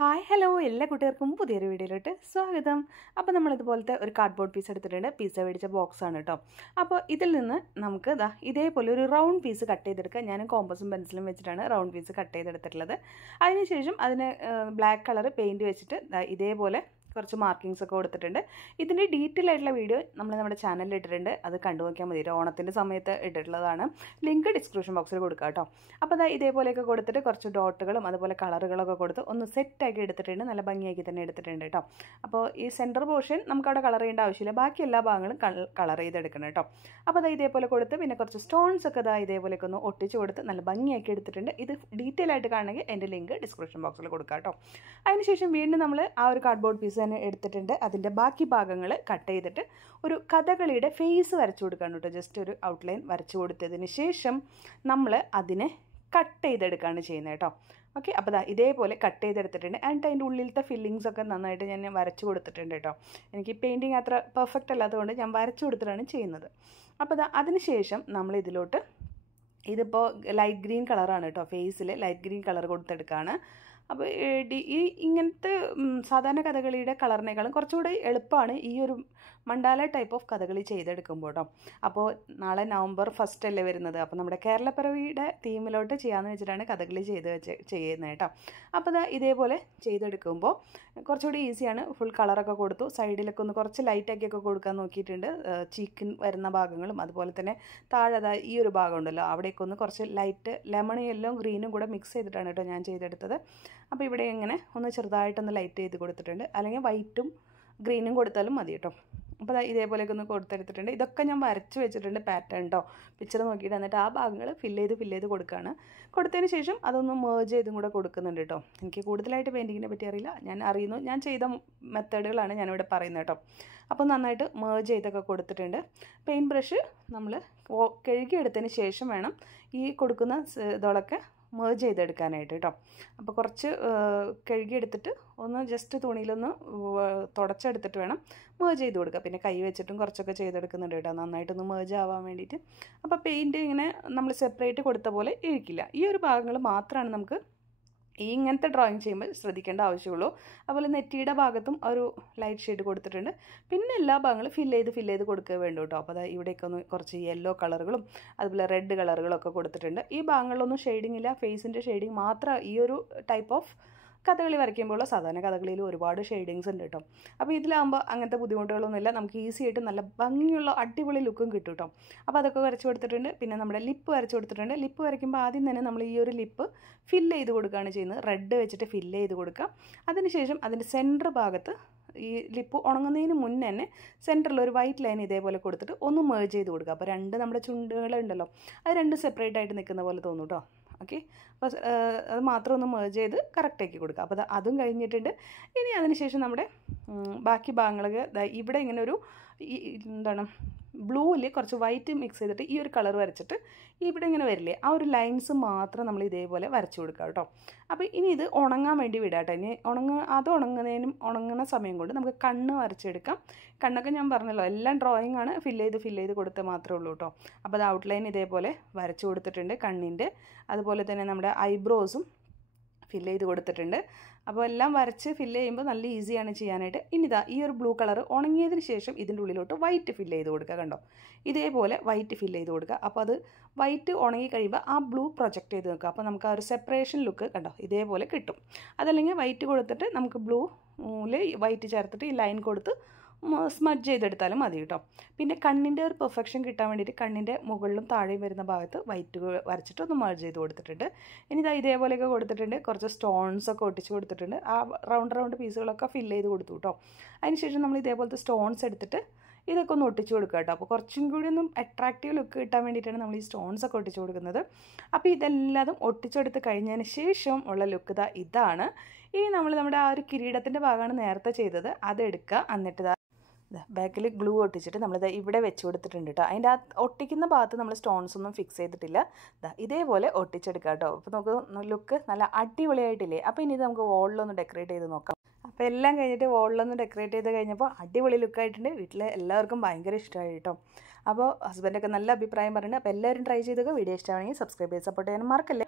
Hi hello എല്ലാ കുട്ടികൾക്കും പുതിയൊരു വീഡിയോയിലോട്ട് സ്വാഗതം. അപ്പോൾ നമ്മളിതുപോലത്തെ ഒരു കാർഡ്ബോർഡ് പീസ് എടുത്തിട്ടുണ്ട്. പിസ്സ മേടിച്ച ബോക്സാണ് കേട്ടോ. അപ്പോൾ ഇതിൽ നിന്ന് നമുക്ക് ഇതേപോലെ ഒരു റൗണ്ട് പീസ് കട്ട് ചെയ്തെടുക്കുക. ഞാൻ കോമ്പസും പെൻസിലും വെച്ചിട്ടാണ് റൗണ്ട് പീസ് കട്ട് ചെയ്തെടുത്തിട്ടുള്ളത്. അതിനുശേഷം അതിന് ബ്ലാക്ക് കളർ പെയിൻറ്റ് വെച്ചിട്ട് ഇതേപോലെ കുറച്ച് മാർക്കിങ്സ് ഒക്കെ കൊടുത്തിട്ടുണ്ട്. ഇതിൻ്റെ ഡീറ്റെയിൽ ആയിട്ടുള്ള വീഡിയോ നമ്മുടെ ചാനലിൽ ഇട്ടിട്ടുണ്ട്. അത് കണ്ടു നോക്കിയാൽ മതി. ഓണത്തിൻ്റെ സമയത്ത് ഇട്ടിട്ടുള്ളതാണ്. ലിങ്ക് ഡിസ്ക്രിപ്ഷൻ ബോക്സിൽ കൊടുക്കുക കേട്ടോ. അപ്പോൾ ഇതേപോലെയൊക്കെ കൊടുത്തിട്ട് കുറച്ച് ഡോട്ടുകളും അതുപോലെ കളറുകളൊക്കെ കൊടുത്ത് ഒന്ന് സെറ്റാക്കി എടുത്തിട്ടുണ്ട്. നല്ല ഭംഗിയാക്കി തന്നെ എടുത്തിട്ടുണ്ട് കേട്ടോ. അപ്പോൾ ഈ സെൻറ്റർ പോർഷൻ നമുക്കവിടെ കളർ ചെയ്യേണ്ട ആവശ്യമില്ല. ബാക്കി എല്ലാ ഭാഗങ്ങളും കളർ ചെയ്തെടുക്കണം കേട്ടോ. അപ്പോൾ ഇതേപോലെ കൊടുത്ത് പിന്നെ കുറച്ച് സ്റ്റോൺസ് ഒക്കെ ഇതേപോലെയൊക്കെ ഒന്ന് ഒട്ടിച്ച് കൊടുത്ത് നല്ല ഭംഗിയാക്കി എടുത്തിട്ടുണ്ട്. ഇത് ഡീറ്റെയിൽ ആയിട്ട് കാണണമെങ്കിൽ എൻ്റെ ലിങ്ക് ഡിസ്ക്രിപ്ഷൻ ബോക്സിൽ കൊടുക്കുക കേട്ടോ. അതിനുശേഷം വീണ്ടും നമ്മൾ ആ ഒരു കാർഡ്ബോർഡ് പീസ് തന്നെ എടുത്തിട്ടുണ്ട്. അതിൻ്റെ ബാക്കി ഭാഗങ്ങൾ കട്ട് ചെയ്തിട്ട് ഒരു കഥകളിയുടെ ഫേസ് വരച്ചു കൊടുക്കുകയാണ് കേട്ടോ. ജസ്റ്റ് ഒരു ഔട്ട്ലൈൻ വരച്ചു കൊടുത്തതിന് ശേഷം നമ്മൾ അതിനെ കട്ട് ചെയ്തെടുക്കുകയാണ് ചെയ്യുന്നത് കേട്ടോ. ഓക്കെ, അപ്പോൾ ഇതേപോലെ കട്ട് ചെയ്തെടുത്തിട്ടുണ്ട്. ആൻഡ് അതിൻ്റെ ഉള്ളിലത്തെ ഫില്ലിങ്സ് ഒക്കെ നന്നായിട്ട് ഞാൻ വരച്ചു കൊടുത്തിട്ടുണ്ട് കേട്ടോ. എനിക്ക് പെയിൻറ്റിങ് അത്ര പെർഫെക്റ്റ് അല്ലാത്തതുകൊണ്ട് ഞാൻ വരച്ചു കൊടുത്തിട്ടാണ് ചെയ്യുന്നത്. അപ്പോൾ അതിന് ശേഷം നമ്മൾ ഇതിപ്പോൾ ലൈറ്റ് ഗ്രീൻ കളറാണ് കേട്ടോ. ഫേസിൽ ലൈറ്റ് ഗ്രീൻ കളർ കൊടുത്തെടുക്കുകയാണ്. അപ്പോൾ ഇങ്ങനത്തെ സാധാരണ കഥകളിയുടെ കളറിനേക്കാളും കുറച്ചുകൂടി എളുപ്പമാണ് ഈ ഒരു മണ്ടാല ടൈപ്പ് ഓഫ് കഥകളി ചെയ്തെടുക്കുമ്പോൾ കേട്ടോ. അപ്പോൾ നാളെ നവംബർ 1 അല്ലേ വരുന്നത്. അപ്പോൾ നമ്മുടെ കേരളപ്പിറവിയുടെ തീമിലോട്ട് ചെയ്യാമെന്ന് വെച്ചിട്ടാണ് കഥകളി ചെയ്യുന്നത് കേട്ടോ. അപ്പോൾ ഇതേപോലെ ചെയ്തെടുക്കുമ്പോൾ കുറച്ചുകൂടി ഈസിയാണ്. ഫുൾ കളറൊക്കെ കൊടുത്തു. സൈഡിലൊക്കെ ഒന്ന് കുറച്ച് ലൈറ്റാക്കിയൊക്കെ കൊടുക്കാൻ നോക്കിയിട്ടുണ്ട്. ചീക്കിൻ വരുന്ന ഭാഗങ്ങളും അതുപോലെ തന്നെ താഴെ ഈ ഒരു ഭാഗം ഉണ്ടല്ലോ, അവിടേക്ക് ഒന്ന് കുറച്ച് ലൈറ്റ് ലെമൺ യെല്ലോ ഗ്രീനും കൂടെ മിക്സ് ചെയ്തിട്ടാണ് കേട്ടോ ഞാൻ ചെയ്തെടുത്തത്. അപ്പോൾ ഇവിടെ ഇങ്ങനെ ഒന്ന് ചെറുതായിട്ടൊന്ന് ലൈറ്റ് ചെയ്ത് കൊടുത്തിട്ടുണ്ട്. അല്ലെങ്കിൽ വൈറ്റും ഗ്രീനും കൊടുത്താലും മതി കേട്ടോ. അപ്പോൾ ഇതേപോലെയൊക്കെ ഒന്ന് കൊടുത്തെടുത്തിട്ടുണ്ട്. ഇതൊക്കെ ഞാൻ വരച്ച് വെച്ചിട്ടുണ്ട് പാറ്റേൺ കേട്ടോ. പിക്ചർ നോക്കിയിട്ട് എന്നിട്ട് ആ ഭാഗങ്ങൾ ഫില്ല് ചെയ്ത് കൊടുക്കുകയാണ്. കൊടുത്തതിന് ശേഷം അതൊന്ന് മേർജ് ചെയ്തും കൂടെ കൊടുക്കുന്നുണ്ട് കേട്ടോ. എനിക്ക് കൂടുതലായിട്ട് പെയിൻറ്റിങ്ങിനെ പറ്റി അറിയില്ല. ഞാൻ ചെയ്ത മെത്തേഡുകളാണ് ഞാനിവിടെ പറയുന്നത് കേട്ടോ. അപ്പോൾ നന്നായിട്ട് മേർജ് ചെയ്തൊക്കെ കൊടുത്തിട്ടുണ്ട്. പെയിൻറ്റ് ബ്രഷ് നമ്മൾ കഴുകിയെടുത്തതിന് ശേഷം വേണം ഈ കൊടുക്കുന്ന ഇതോളൊക്കെ മേർജ് ചെയ്തെടുക്കാനായിട്ട് കേട്ടോ. അപ്പോൾ കുറച്ച് കഴുകിയെടുത്തിട്ട് ഒന്ന് ജസ്റ്റ് തുണിയിലൊന്ന് തുടച്ചെടുത്തിട്ട് വേണം മേർജ് ചെയ്ത് കൊടുക്കുക. പിന്നെ കൈ വെച്ചിട്ടും കുറച്ചൊക്കെ ചെയ്തെടുക്കുന്നുണ്ട് കേട്ടോ, നന്നായിട്ടൊന്ന് മേർജ് ആവാൻ വേണ്ടിയിട്ട്. അപ്പോൾ പെയിൻറ്റ് ഇങ്ങനെ നമ്മൾ സെപ്പറേറ്റ് കൊടുത്ത പോലെ ഇരിക്കില്ല. ഈ ഒരു ഭാഗങ്ങൾ മാത്രമാണ് നമുക്ക് ഇങ്ങനത്തെ ഡ്രോയിങ് ചെയ്യുമ്പോൾ ശ്രദ്ധിക്കേണ്ട ആവശ്യമുള്ളൂ. അതുപോലെ നെറ്റിയുടെ ഭാഗത്തും ഒരു ലൈറ്റ് ഷെയ്ഡ് കൊടുത്തിട്ടുണ്ട്. പിന്നെ എല്ലാ ഭാഗങ്ങളും ഫില്ല് ചെയ്ത് കൊടുക്കുക വേണ്ടു കേട്ടോ. അപ്പോൾ ഇവിടെയൊക്കെ ഒന്ന് കുറച്ച് യെല്ലോ കളറുകളും അതുപോലെ റെഡ് കളറുകളൊക്കെ കൊടുത്തിട്ടുണ്ട്. ഈ ഭാഗങ്ങളിലൊന്നും ഷെയ്ഡിങ് ഇല്ല. ഫേസിൻ്റെ ഷെയ്ഡിങ് മാത്രം ഈ ഒരു ടൈപ്പ് ഓഫ് കഥകളി വരയ്ക്കുമ്പോൾ സാധാരണ കഥകളിയിൽ ഒരുപാട് ഷെയ്ഡിങ്സ് ഉണ്ട് കേട്ടോ. അപ്പോൾ ഇതിലാകുമ്പോൾ അങ്ങനത്തെ ബുദ്ധിമുട്ടുകളൊന്നുമില്ല. നമുക്ക് ഈസി ആയിട്ട് നല്ല ഭംഗിയുള്ള അടിപൊളി ലുക്കും കിട്ടും കേട്ടോ. അപ്പോൾ അതൊക്കെ വരച്ച് കൊടുത്തിട്ടുണ്ട്. പിന്നെ നമ്മുടെ ലിപ്പ് വരച്ച് കൊടുത്തിട്ടുണ്ട്. ലിപ്പ് വരയ്ക്കുമ്പോൾ ആദ്യം തന്നെ നമ്മൾ ഈ ഒരു ലിപ്പ് ഫില്ല് ചെയ്ത് കൊടുക്കുകയാണ് ചെയ്യുന്നത്. റെഡ് വെച്ചിട്ട് ഫില്ല് ചെയ്ത് കൊടുക്കുക. അതിനുശേഷം അതിൻ്റെ സെൻറ്റർ ഭാഗത്ത് ഈ ലിപ്പ് ഉണങ്ങുന്നതിന് മുന്നേ തന്നെ സെൻറ്ററിൽ ഒരു വൈറ്റ് ലൈൻ ഇതേപോലെ കൊടുത്തിട്ട് ഒന്ന് മേർജ് ചെയ്ത് കൊടുക്കുക. അപ്പോൾ നമ്മുടെ ചുണ്ടുകളുണ്ടല്ലോ, അത് രണ്ട് സെപ്പറേറ്റ് ആയിട്ട് നിൽക്കുന്ന പോലെ തോന്നും കേട്ടോ. ഓക്കെ, അപ്പോൾ അത് മാത്രം ഒന്ന് മേർജ് ചെയ്ത് കറക്റ്റാക്കി കൊടുക്കുക. അപ്പോൾ അതും കഴിഞ്ഞിട്ടുണ്ട്. ഇനി അതിനുശേഷം നമ്മുടെ ബാക്കി ഭാഗങ്ങളൊക്കെ ഇവിടെ ഇങ്ങനെ ഒരു ബ്ലൂവിൽ കുറച്ച് വൈറ്റ് മിക്സ് ചെയ്തിട്ട് ഈ ഒരു കളർ വരച്ചിട്ട് ഇവിടെ ഇങ്ങനെ വരില്ലേ, ആ ഒരു ലൈൻസ് മാത്രം നമ്മൾ ഇതേപോലെ വരച്ചു കൊടുക്കുക കേട്ടോ. അപ്പോൾ ഇനി ഇത് ഉണങ്ങാൻ വേണ്ടി വിടാം കേട്ടോ. ഇനി ഉണങ്ങുന്ന സമയം കൊണ്ട് നമുക്ക് കണ്ണ് വരച്ചെടുക്കാം. കണ്ണൊക്കെ ഞാൻ പറഞ്ഞല്ലോ, എല്ലാം ഡ്രോയിങ് ആണ്. ഫില്ല് ചെയ്ത് കൊടുത്ത് മാത്രമേ ഉള്ളൂ കേട്ടോ. അപ്പോൾ അത് ഔട്ട്ലൈൻ ഇതേപോലെ വരച്ചു കൊടുത്തിട്ടുണ്ട് കണ്ണിൻ്റെ. അതുപോലെ തന്നെ നമ്മുടെ ഐബ്രോസും ഫില്ല് ചെയ്ത് കൊടുത്തിട്ടുണ്ട്. അപ്പോൾ എല്ലാം വരച്ച് ഫില്ല് ചെയ്യുമ്പോൾ നല്ല ഈസിയാണ് ചെയ്യാനായിട്ട്. ഇനി ഈ ഒരു ബ്ലൂ കളർ ഉണങ്ങിയതിന് ശേഷം ഇതിൻ്റെ ഉള്ളിലോട്ട് വൈറ്റ് ഫില്ല് ചെയ്ത് കൊടുക്കുക. കണ്ടോ, ഇതേപോലെ വൈറ്റ് ഫില്ല് ചെയ്ത് കൊടുക്കുക. അപ്പോൾ അത് വൈറ്റ് ഉണങ്ങി കഴിയുമ്പോൾ ആ ബ്ലൂ പ്രൊജക്റ്റ് ചെയ്ത് വെക്കുക. അപ്പോൾ നമുക്ക് ആ ഒരു സെപ്പറേഷൻ ലുക്ക് കണ്ടോ ഇതേപോലെ കിട്ടും. അതല്ലെങ്കിൽ വൈറ്റ് കൊടുത്തിട്ട് നമുക്ക് ബ്ലൂവിൽ വൈറ്റ് ചേർത്തിട്ട് ഈ ലൈൻ കൊടുത്ത് സ്മഡ്ജ് ചെയ്തെടുത്താലും മതി കേട്ടോ. പിന്നെ കണ്ണിൻ്റെ ഒരു പെർഫെക്ഷൻ കിട്ടാൻ വേണ്ടിയിട്ട് കണ്ണിൻ്റെ മുകളിലും താഴെയും വരുന്ന ഭാഗത്ത് വൈറ്റ് വരച്ചിട്ട് ഒന്ന് മർജ് ചെയ്ത് കൊടുത്തിട്ടുണ്ട്. ഇനി ഇതേപോലെയൊക്കെ കൊടുത്തിട്ടുണ്ട്. കുറച്ച് സ്റ്റോൺസൊക്കെ ഒട്ടിച്ച് കൊടുത്തിട്ടുണ്ട്. ആ റൗണ്ട് പീസുകളൊക്കെ ഫില്ല് ചെയ്ത് കൊടുത്തു കേട്ടോ. അതിനുശേഷം നമ്മൾ ഇതേപോലത്തെ സ്റ്റോൺസ് എടുത്തിട്ട് ഇതൊക്കെ ഒന്ന് ഒട്ടിച്ച് കൊടുക്കുക കേട്ടോ. അപ്പോൾ കുറച്ചും കൂടി ഒന്നും അട്രാക്റ്റീവ് ലുക്ക് കിട്ടാൻ വേണ്ടിയിട്ടാണ് നമ്മൾ ഈ സ്റ്റോൺസൊക്കെ ഒട്ടിച്ച് കൊടുക്കുന്നത്. അപ്പോൾ ഇതെല്ലാതും ഒട്ടിച്ചെടുത്ത് കഴിഞ്ഞതിന് ശേഷം ഉള്ള ലുക്ക് ഇതാണ്. ഇനി നമ്മുടെ ആ ഒരു കിരീടത്തിൻ്റെ ഭാഗമാണ് നേരത്തെ ചെയ്തത്, അതെടുക്കുക. എന്നിട്ട് ബാക്കിൽ ഗ്ലൂ ഒട്ടിച്ചിട്ട് നമ്മളിത് ഇവിടെ വെച്ച് കൊടുത്തിട്ടുണ്ട് കേട്ടോ. അതിൻ്റെ ആ ഒട്ടിക്കുന്ന ഭാഗത്ത് നമ്മൾ സ്റ്റോൺസ് ഒന്നും ഫിക്സ് ചെയ്തിട്ടില്ല. ഇതേപോലെ ഒട്ടിച്ചെടുക്കുക കേട്ടോ. അപ്പോൾ നമുക്ക് ലുക്ക് നല്ല അടിപൊളിയായിട്ടില്ലേ. അപ്പോൾ ഇനി ഇത് നമുക്ക് വോളിലൊന്ന് ഡെക്കറേറ്റ് ചെയ്ത് നോക്കാം. അപ്പോൾ എല്ലാം കഴിഞ്ഞിട്ട് വോളിലൊന്ന് ഡെക്കറേറ്റ് ചെയ്ത് കഴിഞ്ഞപ്പോൾ അടിപൊളി ലുക്കായിട്ടുണ്ട്. വീട്ടിൽ എല്ലാവർക്കും ഭയങ്കര ഇഷ്ടമായി കേട്ടോ. അപ്പോൾ ഹസ്ബൻഡൊക്കെ നല്ല അഭിപ്രായം പറയുന്നുണ്ട്. അപ്പോൾ എല്ലാവരും ട്രൈ ചെയ്തൊക്കെ വീഡിയോ ഇഷ്ടമാണെങ്കിൽ സബ്സ്ക്രൈബ് ചെയ്ത് സപ്പോർട്ട് ചെയ്യാനും മറക്കല്ലേ.